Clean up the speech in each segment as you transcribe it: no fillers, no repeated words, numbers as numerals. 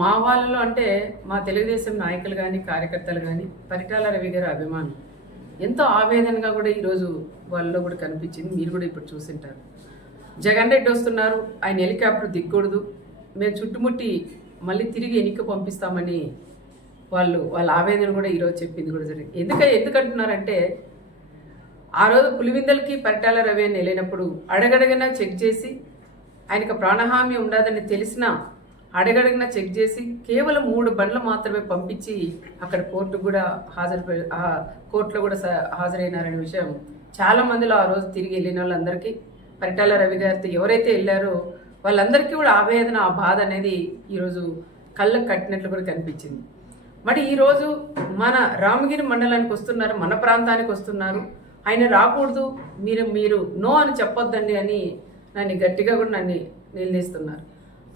మా వాళ్ళలో అంటే మా తెలుగుదేశం నాయకులు గానీ, కార్యకర్తలు గానీ, పరిటాల రవి గారి అభిమానులు. ఎంతో ఆవేదనగా కూడా ఈరోజు వాళ్ళలో కూడా కనిపించింది. మీరు కూడా ఇప్పుడు చూసింటారు. జగన్ రెడ్డి వస్తున్నారు, ఆయన హెలికాప్టర్ దిగకూడదు, మేము చుట్టుముట్టి మళ్ళీ తిరిగి ఎన్నిక పంపిస్తామని వాళ్ళ ఆవేదన కూడా ఈరోజు చెప్పింది కూడా జరిగింది. ఎందుకంటున్నారంటే ఆ రోజు పులివిందలకి పరిటాల రవి అని వెళ్ళినప్పుడు అడగడగన చెక్ చేసి ఆయనకు ప్రాణహామీ ఉండదని తెలిసినా అడగడగిన చెక్ చేసి కేవలం 3 బండ్లు మాత్రమే పంపించి అక్కడ కోర్టులో కూడా హాజరైనారనే విషయం చాలా మందిలో ఆ రోజు తిరిగి వెళ్ళిన వాళ్ళందరికీ, పరిటాల రవి గారితో ఎవరైతే వెళ్ళారో వాళ్ళందరికీ కూడా ఆవేదన, ఆ బాధ అనేది ఈరోజు కళ్ళకు కట్టినట్లు కూడా కనిపించింది. మరి ఈరోజు మన రామగిరి మండలానికి వస్తున్నారు, మన ప్రాంతానికి వస్తున్నారు, ఆయన రాకూడదు, మీరు నో అని చెప్పొద్దండి అని నన్ను గట్టిగా కూడా నిలదీస్తున్నారు.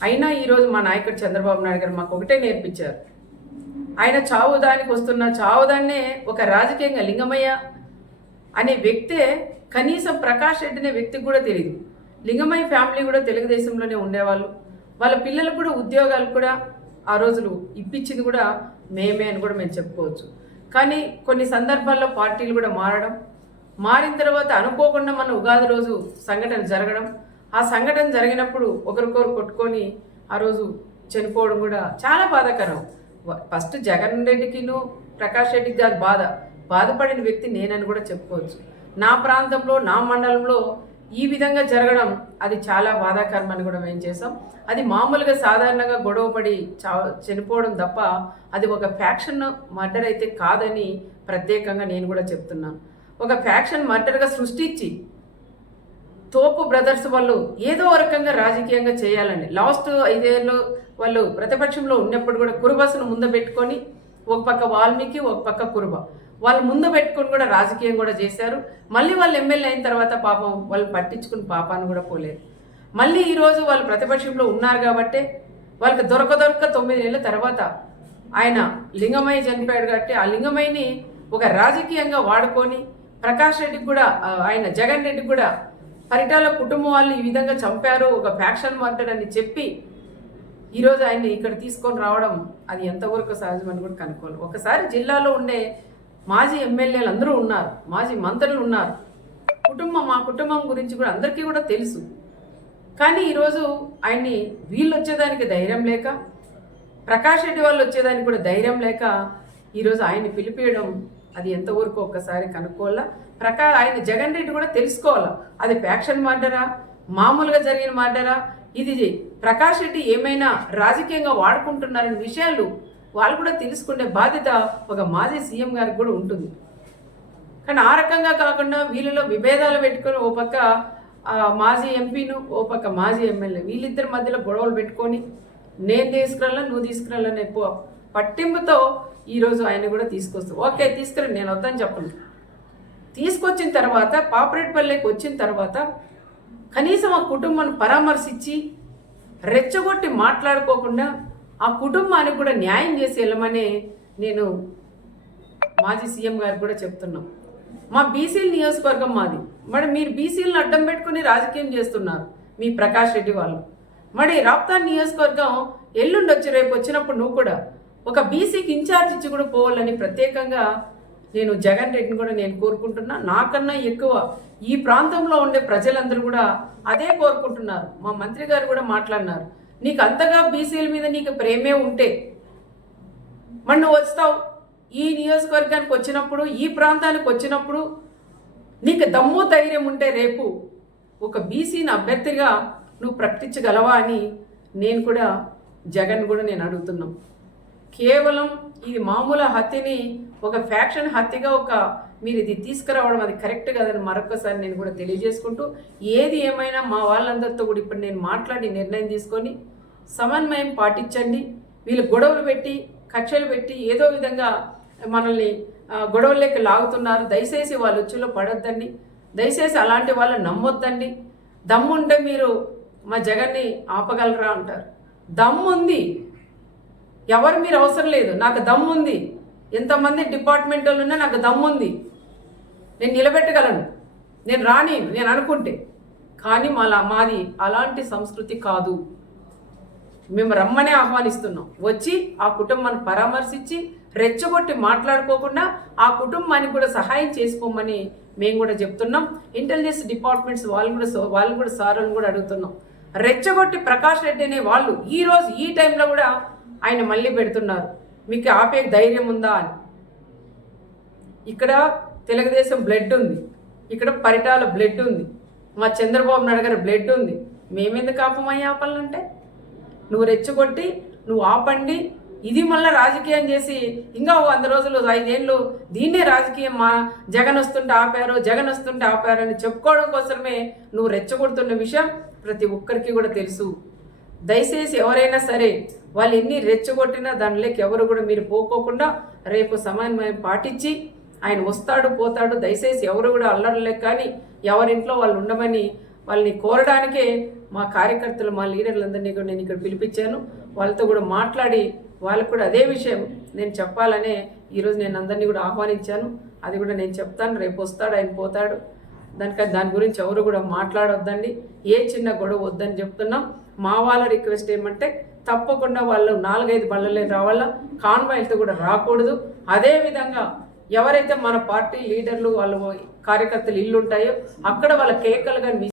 అయినా ఈరోజు మా నాయకుడు చంద్రబాబు నాయుడు గారు మాకు ఒకటే నేర్పించారు. ఆయన చావుదానికి వస్తున్న చావుదాన్నే ఒక రాజకీయంగా లింగమయ్య అనే వ్యక్తే కనీసం ప్రకాష్ రెడ్డి అనే వ్యక్తికి కూడా తెలియదు. లింగమయ్య ఫ్యామిలీ కూడా తెలుగుదేశంలోనే ఉండేవాళ్ళు. వాళ్ళ పిల్లలకు కూడా ఉద్యోగాలు కూడా ఆ రోజులు ఇప్పించింది కూడా మేమే అని కూడా మేము చెప్పుకోవచ్చు. కానీ కొన్ని సందర్భాల్లో పార్టీలు కూడా మారిన తర్వాత అనుకోకుండా మన ఉగాది రోజు సంఘటన జరగడం, ఆ సంఘటన జరిగినప్పుడు ఒకరికొకరు కొట్టుకొని ఆ రోజు చనిపోవడం కూడా చాలా బాధాకరం. ఫస్ట్ జగన్ రెడ్డికిను ప్రకాష్ రెడ్డికి కాదు బాధపడిన వ్యక్తి నేనని కూడా చెప్పుకోవచ్చు. నా ప్రాంతంలో, నా మండలంలో ఈ విధంగా జరగడం అది చాలా బాధాకరం అని కూడా మేము చేసాం. అది మామూలుగా సాధారణంగా గొడవపడి చనిపోవడం తప్ప అది ఒక ఫ్యాక్షన్ మర్డర్ అయితే కాదని ప్రత్యేకంగా నేను కూడా చెప్తున్నాను. ఒక ఫ్యాక్షన్ మర్డర్గా సృష్టించి తోపు బ్రదర్స్ వాళ్ళు ఏదో రకంగా రాజకీయంగా చేయాలండి. లాస్ట్ 5 ఏళ్ళు వాళ్ళు ప్రతిపక్షంలో ఉన్నప్పుడు కూడా కురుబస్ను ముందు పెట్టుకొని ఒక పక్క వాల్మీకి, ఒక పక్క కురుబ వాళ్ళు ముందు పెట్టుకొని కూడా రాజకీయం కూడా చేశారు. మళ్ళీ వాళ్ళు ఎమ్మెల్యే అయిన తర్వాత పాపం వాళ్ళు పట్టించుకుని పాపాన్ని కూడా పోలేదు. మళ్ళీ ఈరోజు వాళ్ళు ప్రతిపక్షంలో ఉన్నారు కాబట్టి వాళ్ళకి దొరక 9 నెలల తర్వాత ఆయన లింగమయ్య చనిపోయాడు కాబట్టి ఆ లింగమయ్యని ఒక రాజకీయంగా వాడుకొని ప్రకాష్ రెడ్డికి కూడా ఆయన జగన్ రెడ్డికి కూడా పరిటాల కుటుంబం వాళ్ళు ఈ విధంగా చంపారు, ఒక ఫ్యాక్షన్ మర్డర్ అని చెప్పి ఈరోజు ఆయన్ని ఇక్కడ తీసుకొని రావడం అది ఎంతవరకు సహజమని కూడా కనుక్కోవాలి. ఒకసారి జిల్లాలో ఉండే మాజీ ఎమ్మెల్యేలు అందరూ ఉన్నారు, మాజీ మంత్రులు ఉన్నారు, మా కుటుంబం గురించి కూడా అందరికీ కూడా తెలుసు. కానీ ఈరోజు ఆయన్ని వీళ్ళు వచ్చేదానికి ధైర్యం లేక, ప్రకాష్ రెడ్డి వాళ్ళు వచ్చేదానికి కూడా ధైర్యం లేక ఈరోజు ఆయన్ని పిలిపియడం అది ఎంతవరకు ఒక్కసారి కనుక్కోవాలా. ఆయన జగన్ రెడ్డి కూడా తెలుసుకోవాలా, అది ఫ్యాక్షన్ మర్డరా, మామూలుగా జరిగిన మర్డరా, ఇది ప్రకాష్ రెడ్డి ఏమైనా రాజకీయంగా వాడుకుంటున్నారనే విషయాలు వాళ్ళు కూడా తెలుసుకునే బాధ్యత ఒక మాజీ సీఎం గారికి కూడా ఉంటుంది. కానీ ఆ రకంగా కాకుండా వీళ్ళలో విభేదాలు పెట్టుకొని ఓ పక్క మాజీ ఎంపీను, ఓ పక్క మాజీ ఎమ్మెల్యే వీళ్ళిద్దరి మధ్యలో గొడవలు పెట్టుకొని నేను తీసుకురాలా, నువ్వు తీసుకురాలని ఎక్కువ పట్టింపుతో ఈరోజు ఆయన కూడా తీసుకొస్తావు. ఓకే తీసుకురండి, నేను వద్దని చెప్పను. తీసుకొచ్చిన తర్వాత పాపరేట్పల్లికి వచ్చిన తర్వాత కనీసం ఆ కుటుంబాన్ని పరామర్శించి రెచ్చగొట్టి మాట్లాడుకోకుండా ఆ కుటుంబానికి కూడా న్యాయం చేసి వెళ్ళమని నేను మాజీ సీఎం గారికి కూడా చెప్తున్నాం. మా బీసీల నియోజకవర్గం మాది, మరి మీరు బీసీలను అడ్డం పెట్టుకుని రాజకీయం చేస్తున్నారు మీ ప్రకాష్ రెడ్డి వాళ్ళు. మరి రాప్తాన్ నియోజకవర్గం ఎల్లుండొచ్చి రేపు వచ్చినప్పుడు నువ్వు కూడా ఒక బీసీకి ఇన్ఛార్జ్ ఇచ్చి కూడా పోవాలని ప్రత్యేకంగా నేను జగన్ రెడ్డిని కూడా నేను కోరుకుంటున్నా. నాకన్నా ఎక్కువ ఈ ప్రాంతంలో ఉండే ప్రజలందరూ కూడా అదే కోరుకుంటున్నారు. మా మంత్రి గారు కూడా మాట్లాడినారు, నీకు అంతగా బీసీల మీద నీకు ప్రేమే ఉంటే మరి నువ్వు వస్తావు ఈ నియోజకవర్గానికి వచ్చినప్పుడు, ఈ ప్రాంతానికి వచ్చినప్పుడు నీకు దమ్ము ధైర్యం ఉంటే రేపు ఒక బీసీని అభ్యర్థిగా నువ్వు ప్రకటించగలవా అని నేను కూడా జగన్ కూడా నేను అడుగుతున్నాం. కేవలం ఇది మామూలు హత్యని ఒక ఫ్యాక్షన్ హత్యగా మీరు ఇది తీసుకురావడం అది కరెక్ట్ కాదని మరొకసారి నేను కూడా తెలియజేసుకుంటూ, ఏది ఏమైనా మా వాళ్ళందరితో కూడా ఇప్పుడు నేను మాట్లాడి నిర్ణయం తీసుకొని సమన్వయం పాటించండి. వీళ్ళు గొడవలు పెట్టి కక్షలు పెట్టి ఏదో విధంగా మనల్ని గొడవల్లోకి లాగుతున్నారు. దయచేసి వాళ్ళ ఉచ్చులో పడొద్దండి, దయచేసి అలాంటి వాళ్ళని నమ్మొద్దండి. దమ్ముంటే మీరు మా జగన్ని ఆపగలరా అంటారు. దమ్ముంది, ఎవరు మీరు అవసరం లేదు, నాకు దమ్ముంది. ఎంతమంది డిపార్ట్మెంట్ వాళ్ళు ఉన్నా నాకు దమ్ముంది, నేను నిలబెట్టగలను, నేను అనుకుంటే. కానీ మాది అలాంటి సంస్కృతి కాదు. మేము రమ్మనే ఆహ్వానిస్తున్నాం. వచ్చి ఆ కుటుంబాన్ని పరామర్శించి రెచ్చగొట్టి మాట్లాడుకోకుండా ఆ కుటుంబానికి కూడా సహాయం చేసుకోమని మేము కూడా చెప్తున్నాం. ఇంటెలిజెన్స్ డిపార్ట్మెంట్స్ వాళ్ళు కూడా సార్లను కూడా అడుగుతున్నాం. రెచ్చగొట్టి ప్రకాష్ రెడ్డి అనే వాళ్ళు ఈరోజు ఈ టైంలో కూడా ఆయన మళ్ళీ పెడుతున్నారు. మీకు ఆపే ధైర్యం ఉందా అని. ఇక్కడ తెలుగుదేశం బ్లడ్ ఉంది, ఇక్కడ పరిటాల బ్లడ్ ఉంది, మా చంద్రబాబు నాయుడు గారి బ్లడ్ ఉంది. మేమెందుకు ఆపమయ్యా ఆపాలంటే? నువ్వు రెచ్చగొట్టి నువ్వు ఆపండి, ఇది మళ్ళీ రాజకీయం చేసి ఇంకా 100 రోజులు 5 ఏళ్ళు దీన్నే రాజకీయం, మా జగన్ వస్తుంటే ఆపారు అని చెప్పుకోవడం కోసమే నువ్వు రెచ్చగొడుతున్న విషయం ప్రతి ఒక్కరికి కూడా తెలుసు. దయచేసి ఎవరైనా సరే వాళ్ళు ఎన్ని రెచ్చగొట్టినా దానిలోకి ఎవరు కూడా మీరు పోకోకుండా రేపు సమన్వయం పాటించి ఆయన వస్తాడు పోతాడు. దయచేసి ఎవరు కూడా అల్లర్లేక కానీ ఎవరింట్లో వాళ్ళు ఉండమని వాళ్ళని కోరడానికే మా కార్యకర్తలు మా లీడర్లందరినీ కూడా నేను ఇక్కడ పిలిపించాను. వాళ్ళతో కూడా మాట్లాడి వాళ్ళకు కూడా అదే విషయం నేను చెప్పాలనే ఈరోజు నేను అందరినీ కూడా ఆహ్వానించాను. అది కూడా నేను చెప్తాను. రేపు వస్తాడు, ఆయన పోతాడు. దాని గురించి ఎవరు కూడా మాట్లాడొద్దండి. ఏ చిన్న గొడవ వద్దని చెప్తున్నాం. మా వాళ్ళ రిక్వెస్ట్ ఏమంటే తప్పకుండా వాళ్ళు 4-5 బళ్ళలే రావాలా, కాన్వాయ్లతో కూడా రాకూడదు. అదేవిధంగా ఎవరైతే మన పార్టీ లీడర్లు వాళ్ళ కార్యకర్తలు ఇల్లు ఉంటాయో అక్కడ వాళ్ళ కేకలు కానీ